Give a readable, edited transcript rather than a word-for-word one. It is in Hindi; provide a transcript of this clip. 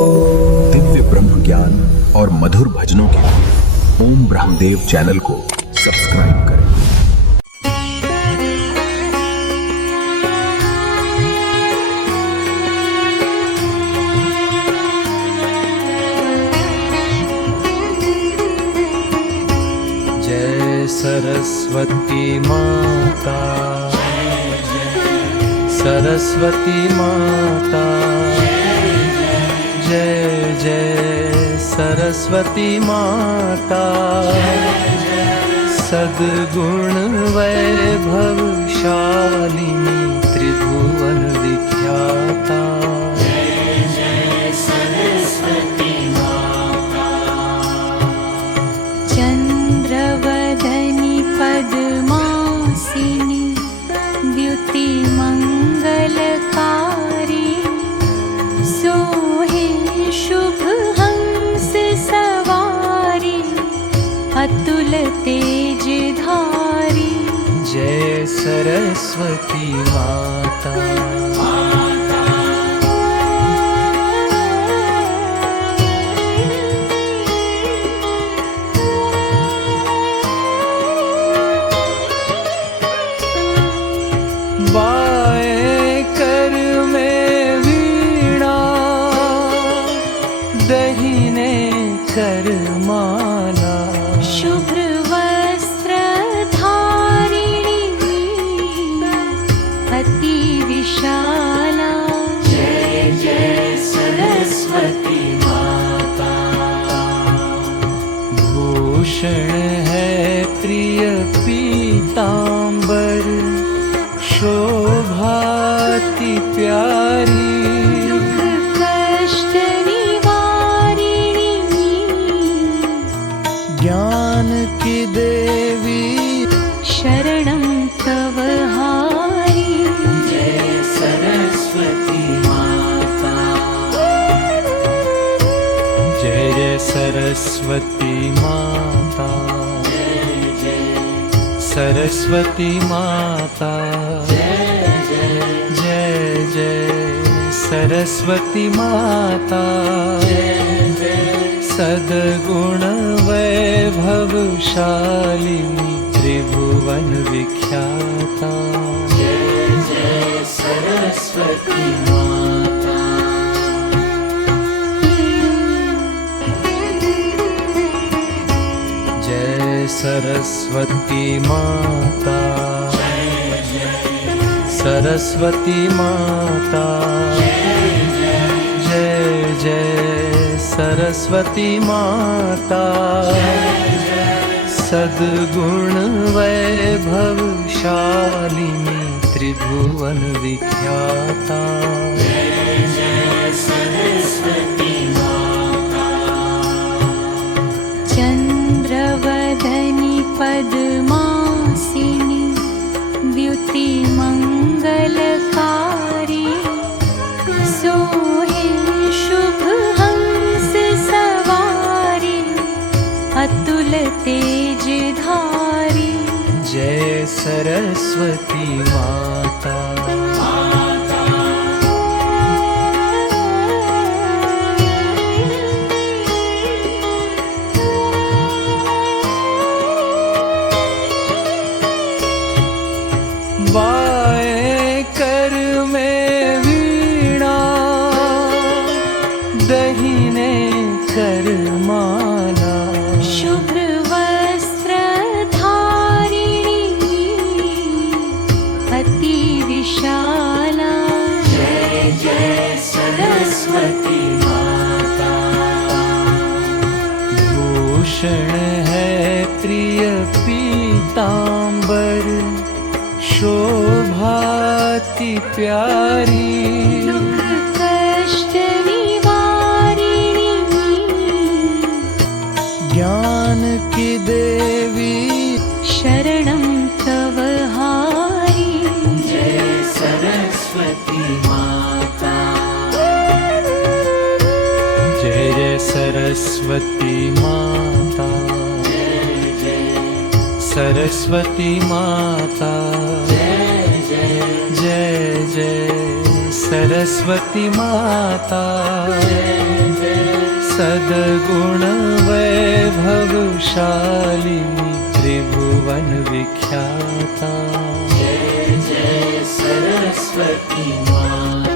दिव्य ब्रह्म ज्ञान और मधुर भजनों के लिए ओम ब्रह्मदेव चैनल को सब्सक्राइब करें। जय सरस्वती माता, सरस्वती माता, जय जय सरस्वती माता, सद्गुण वैभवशालिनी त्रिभुवन विख्याता। चन्द्रवदनी पद्मासिनी द्युतिमङ्गलकारी, सोहे शुभ हंस सवारी, अतुल तेजधारी। जय सरस्वती माता, बाएं कर में वीणा, दहिने कर माला, शुभ्र वस्त्रधारिणी, अति विशाला। जय जय सरस्वती माता। भूषण है प्रिय पीतांबर, शोभाति प्यारी, दुख कष्ट निवारिणी, ज्ञान की देवी, शरणं तव हारी। जय सरस्वती माता, जय जय सरस्वती माता, सरस्वती माता, जय जय सरस्वती माता, सद्गुण वैभवशालिनी त्रिभुवन विख्याता। जय जय सरस्वती माता। जय सरस्वती माता, सरस्वती माता, जय जय सरस्वती माता, सद्गुण वैभवशालिनी त्रिभुवन विख्याता। जय जय सरस्वती माता। चन्द्रवदनी पद्मासिनी द्युतिमङ्गलकारी, सोहे शुभ हंस सवारी, अतुल तेजधारी। जय सरस्वती माता, बाएं कर में वीणा, दहिने कर माला, शुभ्र वस्त्रधारिणी, अति विशाला। जय जय सरस्वती माता। भूषण है प्रिय पीतांबर, शोभाति प्यारी, दुख कष्ट निवारिणी, ज्ञान की देवी, शरणं तव हारी। जय सरस्वती माता, जय जय सरस्वती माता, सरस्वती माता, जय जय सरस्वती माता, सद्गुण वैभवशालिनी त्रिभुवन विख्याता। जय जय सरस्वती माता।